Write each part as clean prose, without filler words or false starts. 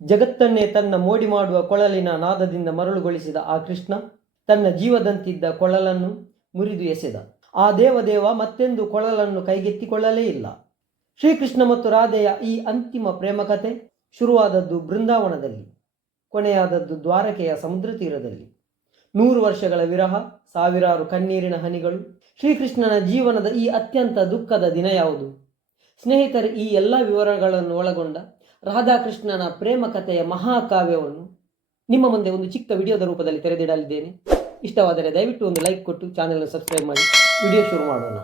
ಜಗತ್ತನ್ನೇ ತನ್ನ ಮೋಡಿ ಮಾಡುವ ಕೊಳಲಿನ ನಾದದಿಂದ ಮರಳುಗೊಳಿಸಿದ ಆ ಕೃಷ್ಣ ತನ್ನ ಜೀವದಂತಿದ್ದ ಕೊಳಲನ್ನು ಮುರಿದು ಎಸೆದ. ಆ ದೇವದೇವ ಮತ್ತೆಂದು ಕೊಳಲನ್ನು ಕೈಗೆತ್ತಿಕೊಳ್ಳಲೇ ಇಲ್ಲ. ಶ್ರೀಕೃಷ್ಣ ಮತ್ತು ರಾಧೆಯ ಈ ಅಂತಿಮ ಪ್ರೇಮ ಕಥೆ ಶುರುವಾದದ್ದು ಬೃಂದಾವನದಲ್ಲಿ, ಕೊನೆಯಾದದ್ದು ದ್ವಾರಕೆಯ ಸಮುದ್ರ ತೀರದಲ್ಲಿ. 100 ವರ್ಷಗಳ ವಿರಹ, ಸಾವಿರಾರು ಕಣ್ಣೀರಿನ ಹನಿಗಳು. ಶ್ರೀಕೃಷ್ಣನ ಜೀವನದ ಈ ಅತ್ಯಂತ ದುಃಖದ ದಿನ ಯಾವುದು? ಸ್ನೇಹಿತರೆ, ಈ ಎಲ್ಲ ವಿವರಗಳನ್ನು ಒಳಗೊಂಡ ರಾಧಾಕೃಷ್ಣನ ಪ್ರೇಮ ಕಥೆಯ ಮಹಾಕಾವ್ಯವನ್ನು ನಿಮ್ಮ ಮುಂದೆ ಒಂದು ಚಿಕ್ಕ ವಿಡಿಯೋದ ರೂಪದಲ್ಲಿ ತೆರೆದಿಡಲಿದ್ದೇನೆ. ಇಷ್ಟವಾದರೆ ದಯವಿಟ್ಟು ಒಂದು ಲೈಕ್ ಕೊಟ್ಟು ಚಾನೆಲ್ ಸಬ್ಸ್ಕ್ರೈಬ್ ಮಾಡಿ ವಿಡಿಯೋ ಶುರು ಮಾಡೋಣ.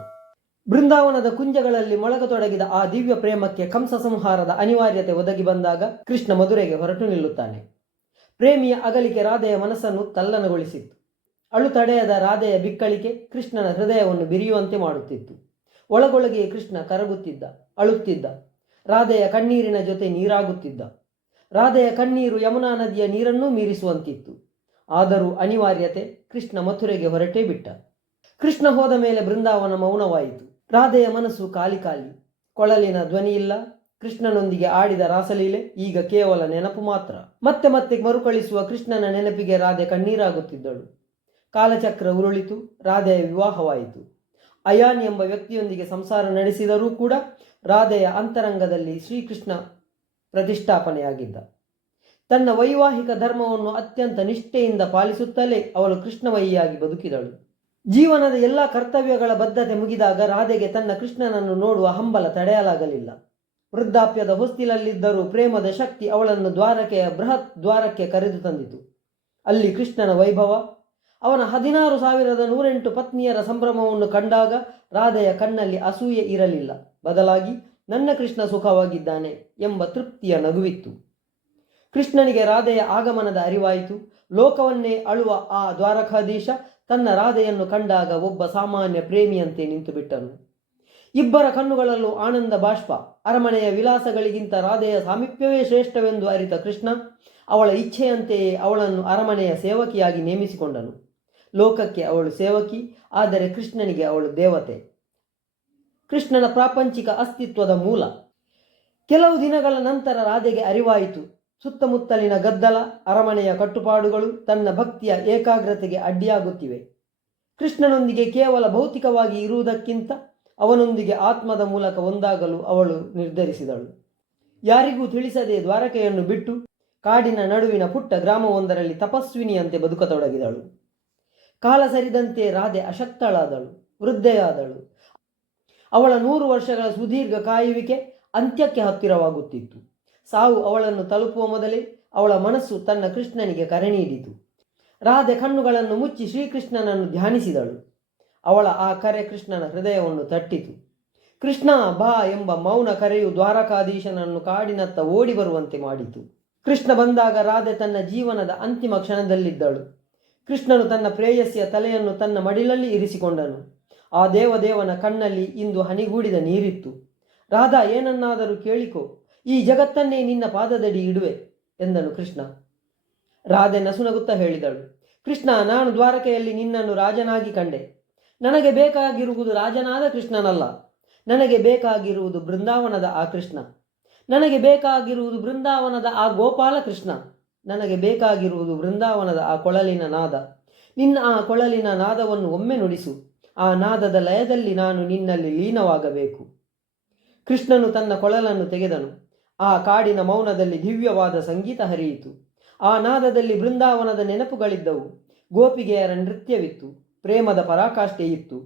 ಬೃಂದಾವನದ ಕುಂಜಗಳಲ್ಲಿ ಮೊಳಗತೊಡಗಿದ ಆ ದಿವ್ಯ ಪ್ರೇಮಕ್ಕೆ ಕಂಸ ಸಂಹಾರದ ಅನಿವಾರ್ಯತೆ ಒದಗಿ ಬಂದಾಗ ಕೃಷ್ಣ ಮಧುರೆಗೆ ಹೊರಟು ನಿಲ್ಲುತ್ತಾನೆ. ಪ್ರೇಮಿಯ ಅಗಲಿಕೆ ರಾಧೆಯ ಮನಸ್ಸನ್ನು ತಲ್ಲಣಗೊಳಿಸಿತ್ತು. ಅಳು ತಡೆಯದ ರಾಧೆಯ ಬಿಕ್ಕಳಿಕೆ ಕೃಷ್ಣನ ಹೃದಯವನ್ನು ಬಿರಿಯುವಂತೆ ಮಾಡುತ್ತಿತ್ತು. ಒಳಗೊಳಗೆ ಕೃಷ್ಣ ಕರಗುತ್ತಿದ್ದ, ಅಳುತ್ತಿದ್ದ. ರಾಧೆಯ ಕಣ್ಣೀರಿನ ಜೊತೆ ನೀರಾಗುತ್ತಿದ್ದ. ರಾಧೆಯ ಕಣ್ಣೀರು ಯಮುನಾ ನದಿಯ ನೀರನ್ನೂ ಮೀರಿಸುವಂತಿತ್ತು. ಆದರೂ ಅನಿವಾರ್ಯತೆ, ಕೃಷ್ಣ ಮಥುರೆಗೆ ಹೊರಟೇ ಬಿಟ್ಟ. ಕೃಷ್ಣ ಹೋದ ಮೇಲೆ ಬೃಂದಾವನ ಮೌನವಾಯಿತು. ರಾಧೆಯ ಮನಸ್ಸು ಖಾಲಿ ಖಾಲಿ. ಕೊಳಲಿನ ಧ್ವನಿಯಿಲ್ಲ. ಕೃಷ್ಣನೊಂದಿಗೆ ಆಡಿದ ರಾಸಲೀಲೆ ಈಗ ಕೇವಲ ನೆನಪು ಮಾತ್ರ. ಮತ್ತೆ ಮತ್ತೆ ಮರುಕಳಿಸುವ ಕೃಷ್ಣನ ನೆನಪಿಗೆ ರಾಧೆ ಕಣ್ಣೀರಾಗುತ್ತಿದ್ದಳು. ಕಾಲಚಕ್ರ ಉರುಳಿತು. ರಾಧೆಯ ವಿವಾಹವಾಯಿತು. ಅಯಾನ್ ಎಂಬ ವ್ಯಕ್ತಿಯೊಂದಿಗೆ ಸಂಸಾರ ನಡೆಸಿದರೂ ಕೂಡ ರಾಧೆಯ ಅಂತರಂಗದಲ್ಲಿ ಶ್ರೀಕೃಷ್ಣ ಪ್ರತಿಷ್ಠಾಪನೆಯಾಗಿದ್ದ. ತನ್ನ ವೈವಾಹಿಕ ಧರ್ಮವನ್ನು ಅತ್ಯಂತ ನಿಷ್ಠೆಯಿಂದ ಪಾಲಿಸುತ್ತಲೇ ಅವಳು ಕೃಷ್ಣವೈಯಾಗಿ ಬದುಕಿದಳು. ಜೀವನದ ಎಲ್ಲ ಕರ್ತವ್ಯಗಳ ಬದ್ಧತೆ ಮುಗಿದಾಗ ರಾಧೆಗೆ ತನ್ನ ಕೃಷ್ಣನನ್ನು ನೋಡುವ ಹಂಬಲ ತಡೆಯಲಾಗಲಿಲ್ಲ. ವೃದ್ಧಾಪ್ಯದ ಹೊಸ್ತಿಲಲ್ಲಿದ್ದರೂ ಪ್ರೇಮದ ಶಕ್ತಿ ಅವಳನ್ನು ದ್ವಾರಕೆಯ ಬೃಹತ್ ದ್ವಾರಕ್ಕೆ ಕರೆದು ತಂದಿತು. ಅಲ್ಲಿ ಕೃಷ್ಣನ ವೈಭವ, ಅವನ 16,108 ಪತ್ನಿಯರ ಸಂಭ್ರಮವನ್ನು ಕಂಡಾಗ ರಾಧೆಯ ಕಣ್ಣಲ್ಲಿ ಅಸೂಯೆ ಇರಲಿಲ್ಲ. ಬದಲಾಗಿ ನನ್ನ ಕೃಷ್ಣ ಸುಖವಾಗಿದ್ದಾನೆ ಎಂಬ ತೃಪ್ತಿಯ ನಗುವಿತ್ತು. ಕೃಷ್ಣನಿಗೆ ರಾಧೆಯ ಆಗಮನದ ಅರಿವಾಯಿತು. ಲೋಕವನ್ನೇ ಅಳುವ ಆ ದ್ವಾರಕಾಧೀಶ ತನ್ನ ರಾಧೆಯನ್ನು ಕಂಡಾಗ ಒಬ್ಬ ಸಾಮಾನ್ಯ ಪ್ರೇಮಿಯಂತೆ ನಿಂತು ಬಿಟ್ಟನು. ಇಬ್ಬರ ಕಣ್ಣುಗಳಲ್ಲೂ ಆನಂದ ಬಾಷ್ಪ. ಅರಮನೆಯ ವಿಲಾಸಗಳಿಗಿಂತ ರಾಧೆಯ ಸಾಮೀಪ್ಯವೇ ಶ್ರೇಷ್ಠವೆಂದು ಅರಿತ ಕೃಷ್ಣ ಅವಳ ಇಚ್ಛೆಯಂತೆಯೇ ಅವಳನ್ನು ಅರಮನೆಯ ಸೇವಕಿಯಾಗಿ ನೇಮಿಸಿಕೊಂಡನು. ಲೋಕಕ್ಕೆ ಅವಳು ಸೇವಕಿ, ಆದರೆ ಕೃಷ್ಣನಿಗೆ ಅವಳು ದೇವತೆ, ಕೃಷ್ಣನ ಪ್ರಾಪಂಚಿಕ ಅಸ್ತಿತ್ವದ ಮೂಲ. ಕೆಲವು ದಿನಗಳ ನಂತರ ರಾಧೆಗೆ ಅರಿವಾಯಿತು, ಸುತ್ತಮುತ್ತಲಿನ ಗದ್ದಲ, ಅರಮನೆಯ ಕಟ್ಟುಪಾಡುಗಳು ತನ್ನ ಭಕ್ತಿಯ ಏಕಾಗ್ರತೆಗೆ ಅಡ್ಡಿಯಾಗುತ್ತಿವೆ. ಕೃಷ್ಣನೊಂದಿಗೆ ಕೇವಲ ಭೌತಿಕವಾಗಿ ಇರುವುದಕ್ಕಿಂತ ಅವನೊಂದಿಗೆ ಆತ್ಮದ ಮೂಲಕ ಒಂದಾಗಲು ಅವಳು ನಿರ್ಧರಿಸಿದಳು. ಯಾರಿಗೂ ತಿಳಿಸದೆ ದ್ವಾರಕೆಯನ್ನು ಬಿಟ್ಟು ಕಾಡಿನ ನಡುವಿನ ಪುಟ್ಟ ಗ್ರಾಮವೊಂದರಲ್ಲಿ ತಪಸ್ವಿನಿಯಂತೆ ಬದುಕತೊಡಗಿದಳು. ಕಾಲ ಸರಿದಂತೆ ರಾಧೆ ಅಶಕ್ತಳಾದಳು, ವೃದ್ಧೆಯಾದಳು. ಅವಳ 100 ವರ್ಷಗಳ ಸುದೀರ್ಘ ಕಾಯುವಿಕೆ ಅಂತ್ಯಕ್ಕೆ ಹತ್ತಿರವಾಗುತ್ತಿತ್ತು. ಸಾವು ಅವಳನ್ನು ತಲುಪುವ ಮೊದಲೇ ಅವಳ ಮನಸ್ಸು ತನ್ನ ಕೃಷ್ಣನಿಗೆ ಕರೆ ನೀಡಿತು. ರಾಧೆ ಕಣ್ಣುಗಳನ್ನು ಮುಚ್ಚಿ ಶ್ರೀಕೃಷ್ಣನನ್ನು ಧ್ಯಾನಿಸಿದಳು. ಅವಳ ಆ ಕರೆ ಕೃಷ್ಣನ ಹೃದಯವನ್ನು ತಟ್ಟಿತು. ಕೃಷ್ಣ ಬಾ ಎಂಬ ಮೌನ ಕರೆಯು ದ್ವಾರಕಾಧೀಶನನ್ನು ಕಾಡಿನತ್ತ ಓಡಿ ಬರುವಂತೆ ಮಾಡಿತು. ಕೃಷ್ಣ ಬಂದಾಗ ರಾಧೆ ತನ್ನ ಜೀವನದ ಅಂತಿಮ ಕ್ಷಣದಲ್ಲಿದ್ದಳು. ಕೃಷ್ಣನು ತನ್ನ ಪ್ರೇಯಸಿಯ ತಲೆಯನ್ನು ತನ್ನ ಮಡಿಲಲ್ಲಿ ಇರಿಸಿಕೊಂಡನು. ಆ ದೇವದೇವನ ಕಣ್ಣಲ್ಲಿ ಇಂದು ಹನಿಗೂಡಿದ ನೀರಿತ್ತು. ರಾಧಾ, ಏನನ್ನಾದರೂ ಕೇಳಿಕೋ, ಈ ಜಗತ್ತನ್ನೇ ನಿನ್ನ ಪಾದದಡಿ ಇಡುವೆ ಎಂದನು ಕೃಷ್ಣ. ರಾಧೆ ನಸುನಗುತ್ತಾ ಹೇಳಿದಳು, ಕೃಷ್ಣ, ನಾನು ದ್ವಾರಕೆಯಲ್ಲಿ ನಿನ್ನನ್ನು ರಾಜನಾಗಿ ಕಂಡೆ. ನನಗೆ ಬೇಕಾಗಿರುವುದು ರಾಜನಾದ ಕೃಷ್ಣನಲ್ಲ, ನನಗೆ ಬೇಕಾಗಿರುವುದು ಬೃಂದಾವನದ ಆ ಕೃಷ್ಣ. ನನಗೆ ಬೇಕಾಗಿರುವುದು ಬೃಂದಾವನದ ಆ ಗೋಪಾಲ ಕೃಷ್ಣ. ನನಗೆ ಬೇಕಾಗಿರುವುದು ಬೃಂದಾವನದ ಆ ಕೊಳಲಿನ ನಾದ. ನಿನ್ನ ಆ ಕೊಳಲಿನ ನಾದವನ್ನು ಒಮ್ಮೆ ನುಡಿಸು. ಆ ನಾದದ ಲಯದಲ್ಲಿ ನಾನು ನಿನ್ನಲ್ಲಿ ಲೀನವಾಗಬೇಕು. ಕೃಷ್ಣನು ತನ್ನ ಕೊಳಲನ್ನು ತೆಗೆದನು. ಆ ಕಾಡಿನ ಮೌನದಲ್ಲಿ ದಿವ್ಯವಾದ ಸಂಗೀತ ಹರಿಯಿತು. ಆ ನಾದದಲ್ಲಿ ಬೃಂದಾವನದ ನೆನಪುಗಳಿದ್ದವು. ಗೋಪಿಗೆಯರ ನೃತ್ಯವಿತ್ತು. ಪ್ರೇಮದ ಪರಾಕಾಷ್ಠೆ ಇತ್ತು.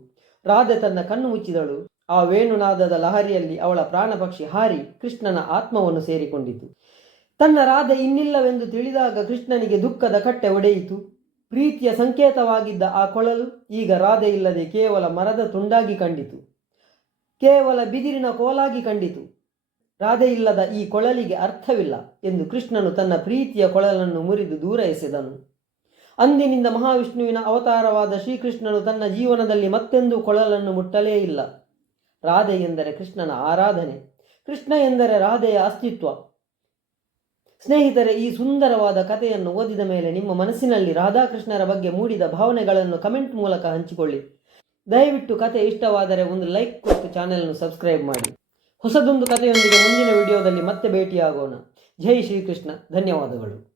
ರಾಧೆ ತನ್ನ ಕಣ್ಣು ಮುಚ್ಚಿದಳು. ಆ ವೇಣುನಾದದ ಲಹರಿಯಲ್ಲಿ ಅವಳ ಪ್ರಾಣಪಕ್ಷಿ ಹಾರಿ ಕೃಷ್ಣನ ಆತ್ಮವನ್ನು ಸೇರಿಕೊಂಡಿತು. ತನ್ನ ರಾಧೆ ಇನ್ನಿಲ್ಲವೆಂದು ತಿಳಿದಾಗ ಕೃಷ್ಣನಿಗೆ ದುಃಖದ ಕಟ್ಟೆ ಒಡೆಯಿತು. ಪ್ರೀತಿಯ ಸಂಕೇತವಾಗಿದ್ದ ಆ ಕೊಳಲು ಈಗ ರಾಧೆ ಇಲ್ಲದೆ ಕೇವಲ ಮರದ ತುಂಡಾಗಿ ಕಂಡಿತು, ಕೇವಲ ಬಿದಿರಿನ ಕೋಲಾಗಿ ಕಂಡಿತು. ರಾಧೆ ಇಲ್ಲದ ಈ ಕೊಳಲಿಗೆ ಅರ್ಥವಿಲ್ಲ ಎಂದು ಕೃಷ್ಣನು ತನ್ನ ಪ್ರೀತಿಯ ಕೊಳಲನ್ನು ಮುರಿದು ದೂರ ಎಸೆದನು. ಅಂದಿನಿಂದ ಮಹಾವಿಷ್ಣುವಿನ ಅವತಾರವಾದ ಶ್ರೀಕೃಷ್ಣನು ತನ್ನ ಜೀವನದಲ್ಲಿ ಮತ್ತೆಂದೂ ಕೊಳಲನ್ನು ಮುಟ್ಟಲೇ ಇಲ್ಲ. ರಾಧೆ ಎಂದರೆ ಕೃಷ್ಣನ ಆರಾಧನೆ, ಕೃಷ್ಣ ಎಂದರೆ ರಾಧೆಯ ಅಸ್ತಿತ್ವ. ಸ್ನೇಹಿತರೆ, ಈ ಸುಂದರವಾದ ಕಥೆಯನ್ನು ಓದಿದ ಮೇಲೆ ನಿಮ್ಮ ಮನಸ್ಸಿನಲ್ಲಿ ರಾಧಾಕೃಷ್ಣರ ಬಗ್ಗೆ ಮೂಡಿದ ಭಾವನೆಗಳನ್ನು ಕಮೆಂಟ್ ಮೂಲಕ ಹಂಚಿಕೊಳ್ಳಿ. ದಯವಿಟ್ಟು ಕತೆ ಇಷ್ಟವಾದರೆ ಒಂದು ಲೈಕ್ ಕೊಟ್ಟು ಚಾನೆಲ್ನ ಸಬ್ಸ್ಕ್ರೈಬ್ ಮಾಡಿ. ಹೊಸದೊಂದು ಕಥೆಯೊಂದಿಗೆ ಮುಂದಿನ ವಿಡಿಯೋದಲ್ಲಿ ಮತ್ತೆ ಭೇಟಿಯಾಗೋಣ. ಜೈ ಶ್ರೀಕೃಷ್ಣ. ಧನ್ಯವಾದಗಳು.